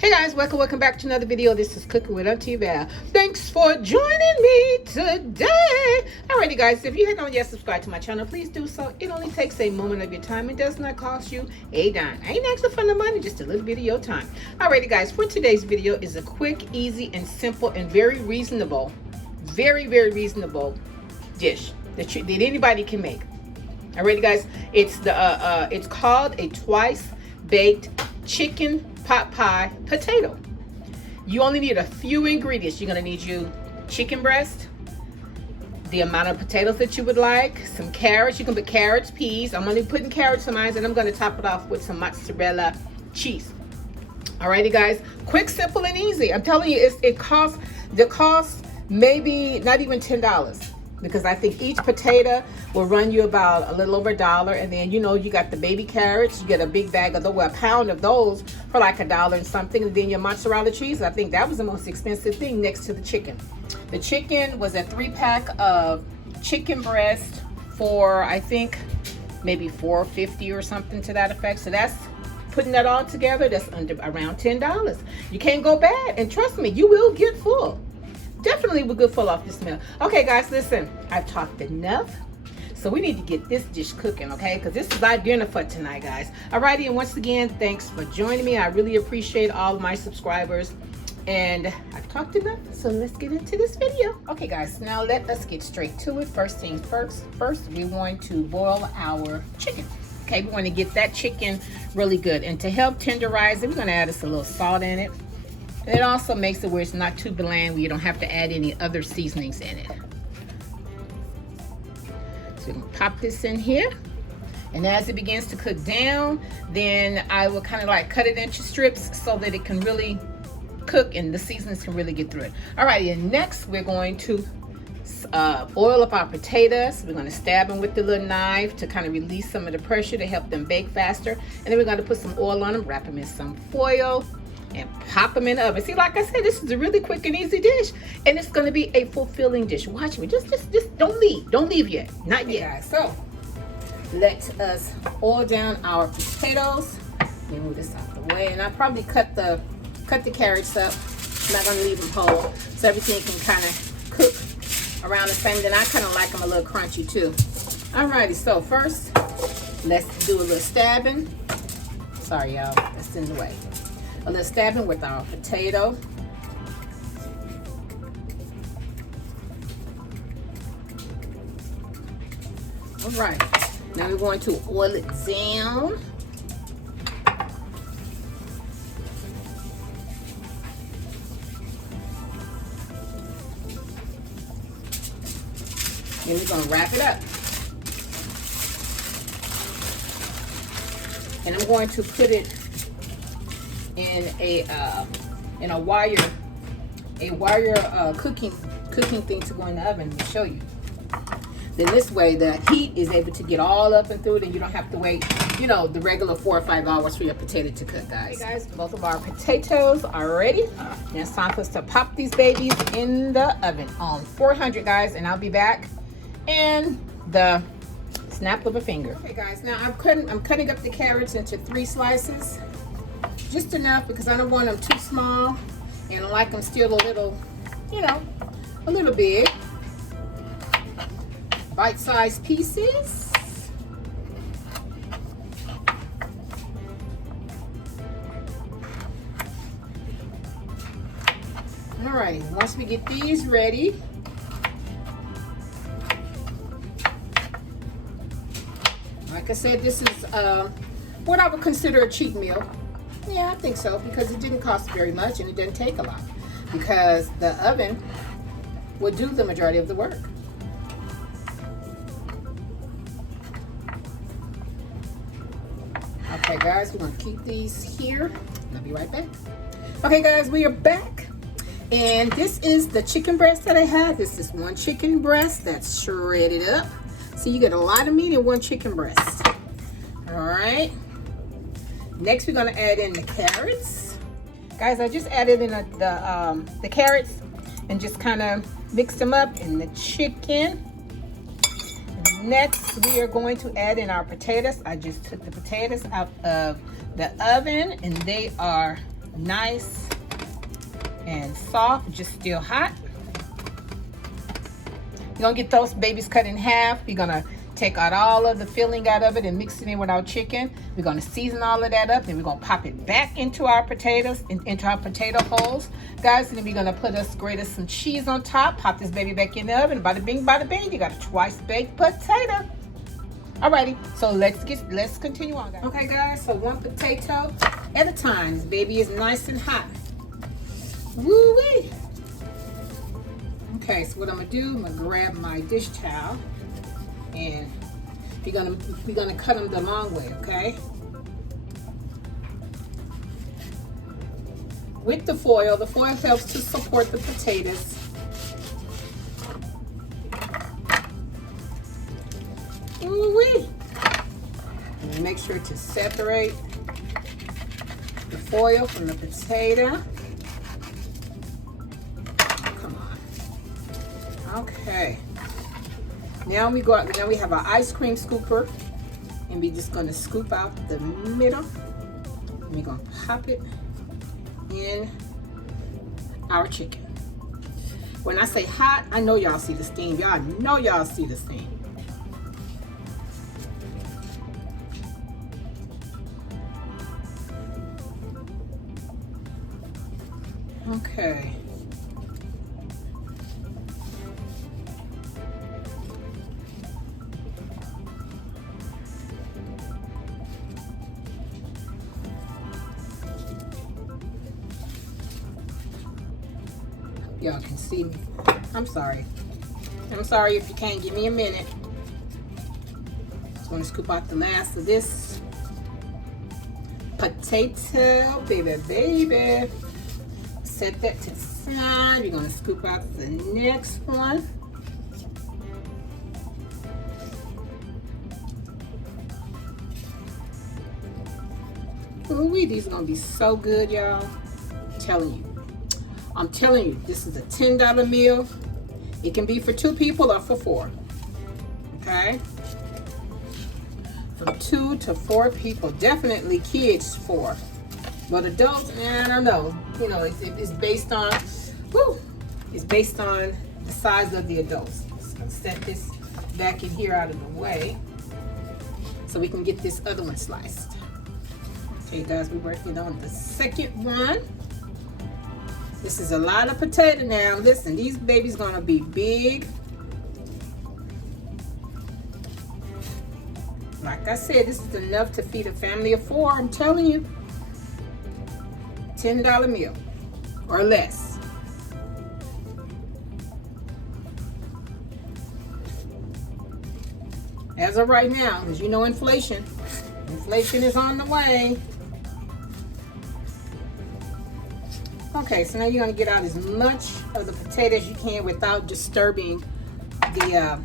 Hey guys, welcome back to another video. This is Cooking with Auntie Val. Thanks for joining me today. Alrighty guys, if you haven't yet subscribed to my channel, please do so. It only takes a moment of your time. It does not cost you a dime. I ain't asking for no money, just a little bit of your time. Alrighty guys, for today's video is a quick, easy, and simple and very reasonable, very reasonable dish that anybody can make. Alrighty guys, it's called a twice baked chicken pot pie potato. You only need a few ingredients. You're gonna need you chicken breast, the amount of potatoes that you would like, some carrots. You can put carrots, peas. I'm only putting carrots in mine, and I'm gonna top it off with some mozzarella cheese. Alrighty guys, quick, simple, and easy. I'm telling you, the cost maybe not even $10. Because I think each potato will run you about a little over $1, and then you got the baby carrots. You get a big bag of a pound of those for like $1 and something, and then your mozzarella cheese. I think that was the most expensive thing next to the chicken. The chicken was a 3-pack of chicken breast for I think maybe $4.50 or something to that effect. So that's putting that all together. That's around $10. You can't go bad, and trust me, you will get full. Definitely will get full off this meal. Okay guys, listen, I've talked enough, so we need to get this dish cooking, okay? Because this is our dinner for tonight, guys. Alrighty, and once again, thanks for joining me. I really appreciate all of my subscribers, and I've talked enough, so let's get into this video. Okay guys, now let us get straight to it. First things first, we're going to boil our chicken. Okay, we want to get that chicken really good, and to help tenderize it, we're going to add us a little salt in it. And it also makes it where it's not too bland, where you don't have to add any other seasonings in it. So we're gonna pop this in here. And as it begins to cook down, then I will kind of like cut it into strips so that it can really cook and the seasonings can really get through it. All right, and next we're going to oil up our potatoes. We're gonna stab them with the little knife to kind of release some of the pressure to help them bake faster. And then we're gonna put some oil on them, wrap them in some foil, and pop them in the oven. See, like I said, this is a really quick and easy dish, and it's going to be a fulfilling dish. Watch me. Just don't leave yet. Not yet. Guys, so let us oil down our potatoes. Let me move this out of the way, and I probably cut the carrots up. I'm not going to leave them whole, so everything can kind of cook around the same. Then I kind of like them a little crunchy too. Alrighty, so first let's do a little stabbing. Sorry y'all, that's in the way. A little stabbing with our potato. All right, now we're going to oil it down. Then we're going to wrap it up. And I'm going to put it in a wire cooking thing to go in the oven to show you. Then this way the heat is able to get all up and through it, and you don't have to wait, the regular 4 or 5 hours for your potato to cook, guys. Okay, guys, both of our potatoes are ready. And it's time for us to pop these babies in the oven on 400, guys, and I'll be back in the snap of a finger. Okay guys, now I'm cutting up the carrots into 3 slices. Just enough, because I don't want them too small, and I like them still a little, a little big. Bite-sized pieces. All right, once we get these ready, like I said, this is what I would consider a cheap meal. Yeah, I think so, because it didn't cost very much and it didn't take a lot, because the oven will do the majority of the work. Okay guys, we're going to keep these here. I'll be right back. Okay guys, we are back, and this is the chicken breast that I have. This is 1 chicken breast that's shredded up, so you get a lot of meat in 1 chicken breast. All right. Next, we're gonna add in the carrots. Guys, I just added in the carrots and just kind of mix them up in the chicken. Next, we are going to add in our potatoes. I just took the potatoes out of the oven, and they are nice and soft, just still hot. You're gonna get those babies cut in half. We're gonna take out all of the filling out of it and mix it in with our chicken. We're gonna season all of that up, and we're gonna pop it back into our potatoes, into our potato holes. Guys, and then we're gonna grate us some cheese on top, pop this baby back in the oven. Bada bing, bada bing, you got a twice baked potato. Alrighty, so let's continue on, guys. Okay guys, so one potato at a time. This baby is nice and hot. Woo-wee. Okay, so what I'm gonna do, I'm gonna grab my dish towel, and we're gonna cut them the long way, okay? With the foil helps to support the potatoes. Ooh-wee. And make sure to separate the foil from the potato. Come on. Okay. Now we have our ice cream scooper, and we're just gonna scoop out the middle, and we're gonna pop it in our chicken. When I say hot, I know y'all see the steam. Y'all know y'all see the steam. Okay. Y'all can see me. I'm sorry if you can't. Give me a minute. Just want to scoop out the last of this potato, baby. Set that to the side. We're gonna scoop out the next one. Ooh, these are gonna be so good, y'all. I'm telling you, this is a $10 meal. It can be for 2 people or for 4. Okay? From 2 to 4 people. Definitely kids 4. But adults, I don't know. You know, it's based on, it's based on the size of the adults. Just gonna set this back in here out of the way so we can get this other one sliced. Okay, guys, we're working on the second one. This is a lot of potato now. Listen, these babies gonna be big. Like I said, this is enough to feed a family of 4. I'm telling you. $10 meal or less. As of right now, because you know inflation is on the way. Okay, so now you're going to get out as much of the potato as you can without disturbing the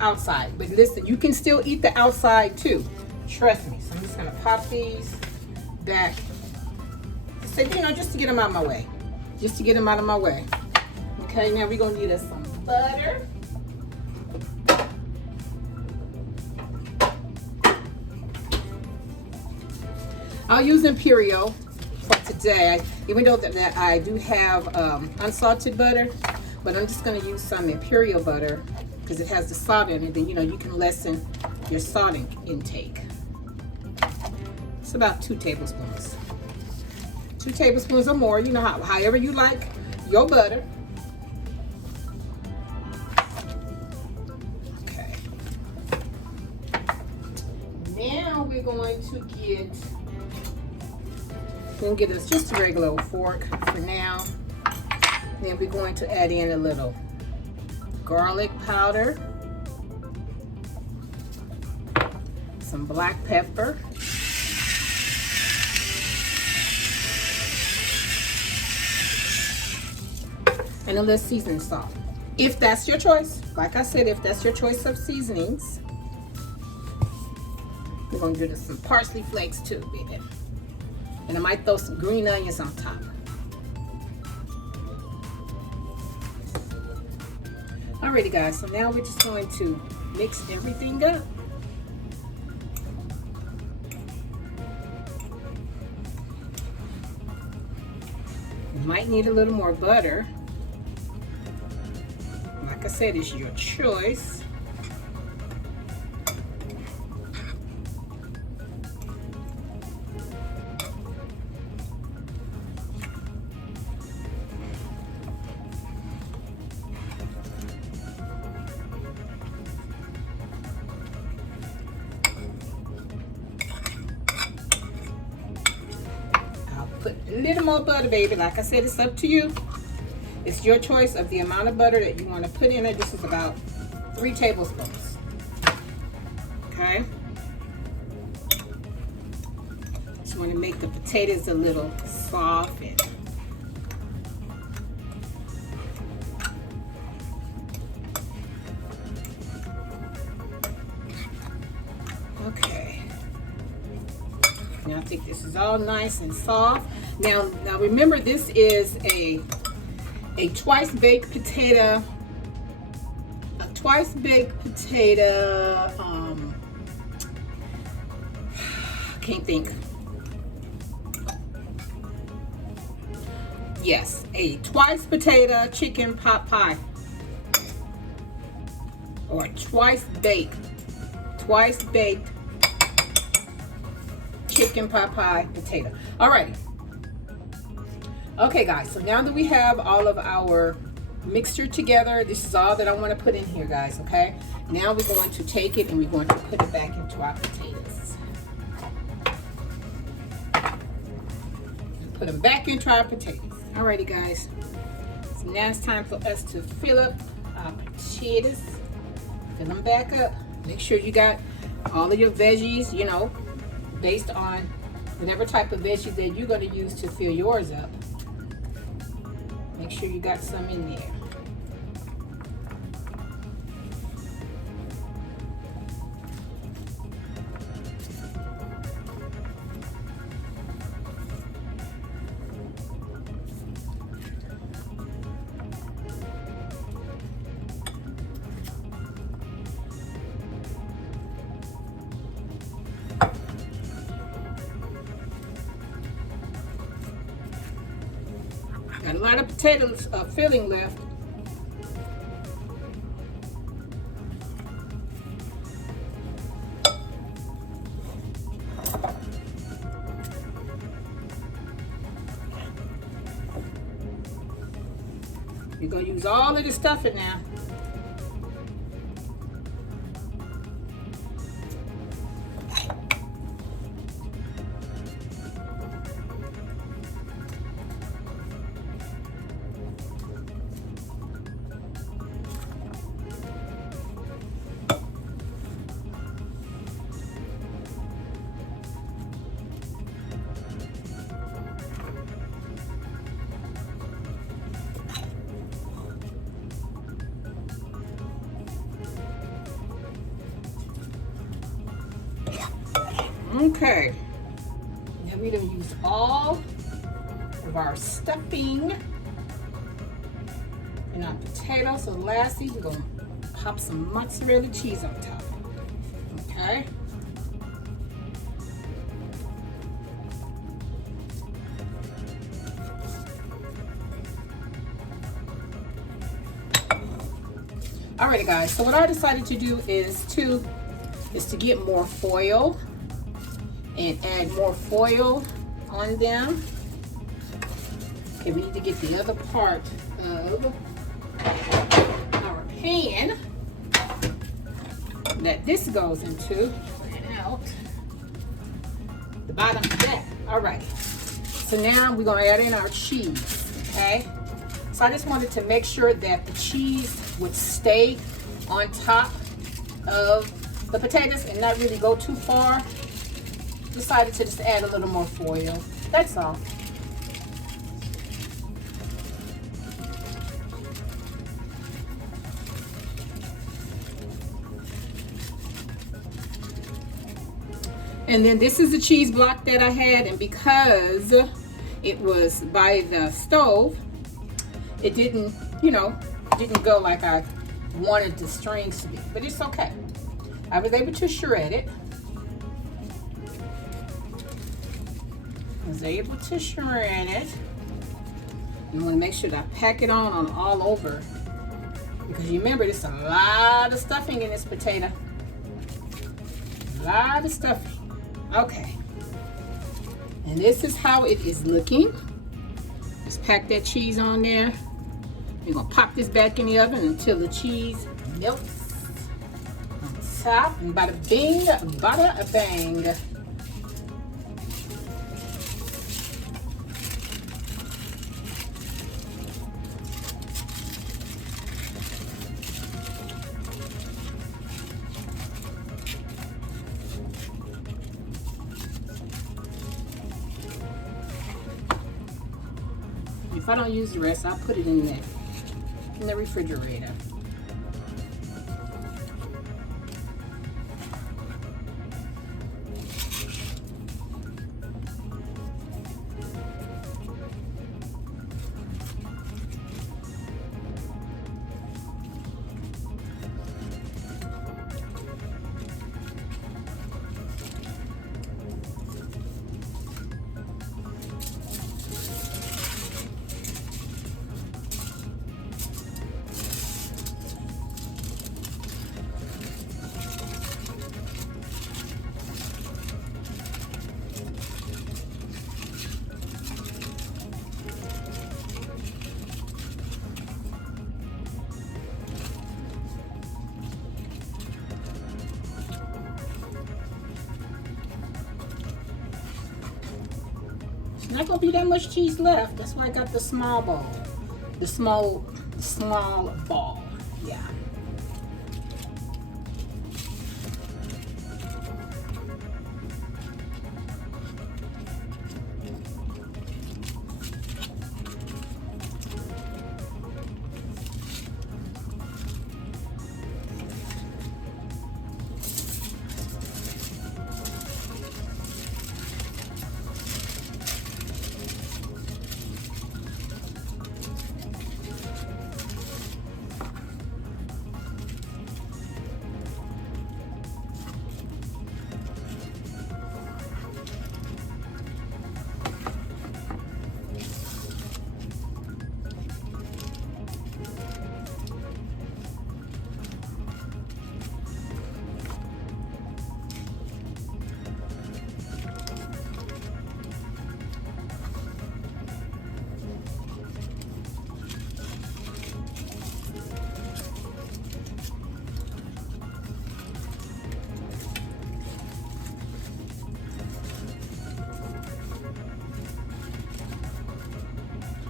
outside. But listen, you can still eat the outside too. Trust me. So I'm just going to pop these back. So, you know, just to get them out of my way. Just to get them out of my way. Okay, now we're going to need us some butter. I'll use Imperial for today, even though that I do have unsalted butter, but I'm just going to use some Imperial butter because it has the salt in it. Then, you know, you can lessen your salt intake. It's about 2 tablespoons. 2 tablespoons or more, you know, however you like your butter. Okay. Now we're going to get us just a regular old fork for now. Then we're going to add in a little garlic powder, some black pepper, and a little seasoning salt. If that's your choice, like I said, if that's your choice of seasonings, we're gonna give us some parsley flakes too, baby. And I might throw some green onions on top. Alrighty guys, so now we're just going to mix everything up. might need a little more butter. Like I said, it's your choice. Put a little more butter, baby. Like I said, it's up to you. It's your choice of the amount of butter that you want to put in it. This is about 3 tablespoons. Okay. Just want to make the potatoes a little soft and okay. Now I think this is all nice and soft. Now remember, this is a twice baked potato. A twice baked potato. Can't think. Yes, a twice potato chicken pot pie, or twice baked chicken pot pie potato. Alrighty. Okay guys, so now that we have all of our mixture together, this is all that I want to put in here, guys. Okay, now we're going to take it and we're going to put it back into our potatoes. Put them back into our potatoes. Alrighty guys, so now it's time for us to fill up our potatoes. Fill them back up. Make sure you got all of your veggies, you know, based on whatever type of veggie that you're going to use to fill yours up. Make sure you got some in there. Got a lot of potatoes filling left. You're gonna use all of the stuffing now. Okay, now we're going to use all of our stuffing in our potatoes. So lastly, we're going to pop some mozzarella cheese on top. Okay. Alrighty guys, so what I decided to do is to get more foil and add more foil on them. Okay, we need to get the other part of our pan that this goes into. Bring it out. The bottom of that. Alright. So now we're going to add in our cheese. Okay. So I just wanted to make sure that the cheese would stay on top of the potatoes and not really go too far. Decided to just add a little more foil. That's all. And then this is the cheese block that I had, and because it was by the stove, it didn't, you know, didn't go like I wanted the strings to be, but it's okay. I was able to shred it. I want to make sure that I pack it on all over. Because you remember, there's a lot of stuffing in this potato. A lot of stuffing. Okay. And this is how it is looking. Just pack that cheese on there. We're going to pop this back in the oven until the cheese melts on top. And bada bing, bada bang. If I don't use the rest, I'll put it in the refrigerator. Not gonna be that much cheese left. That's why I got the small bowl. The small ball. Yeah.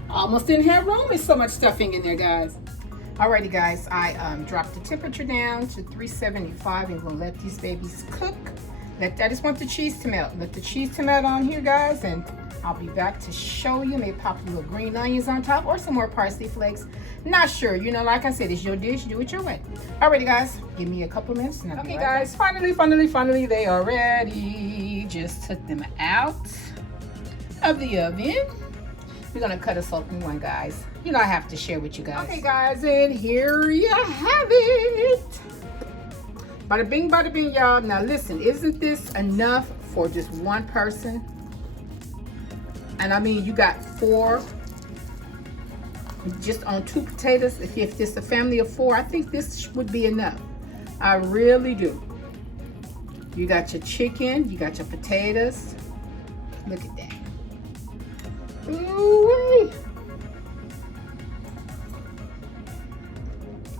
Almost didn't have room with so much stuffing in there, guys. Alrighty, guys, I dropped the temperature down to 375 and we'll let these babies cook. I just want the cheese to melt. Let the cheese to melt on here, guys, and I'll be back to show you. Maybe pop a little green onions on top or some more parsley flakes. Not sure. You know, like I said, it's your dish. Do it your way. Alrighty, guys, give me a couple of minutes. And I'll be right guys, back. Finally, they are ready. Just took them out of the oven. We're gonna cut a soaking one, guys. You know I have to share with you guys. Okay, guys, and here you have it. Bada bing, y'all. Now listen, isn't this enough for just one person? And I mean, you got 4 just on 2 potatoes. If it's a family of 4, I think this would be enough. I really do. You got your chicken, you got your potatoes. Look at that. Ooh-wee.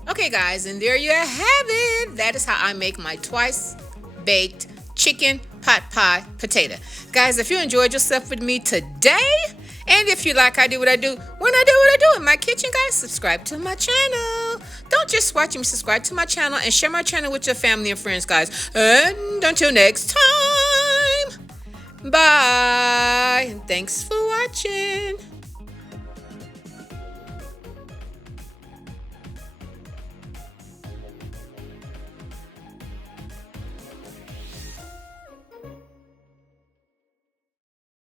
Okay, guys, and there you have it. That is how I make my twice baked chicken pot pie potato. Guys, if you enjoyed yourself with me today, and if you like I do what I do, when I do what I do in my kitchen, guys, subscribe to my channel. Don't just watch me, subscribe to my channel and share my channel with your family and friends, guys. And until next time, bye. And thanks for watching.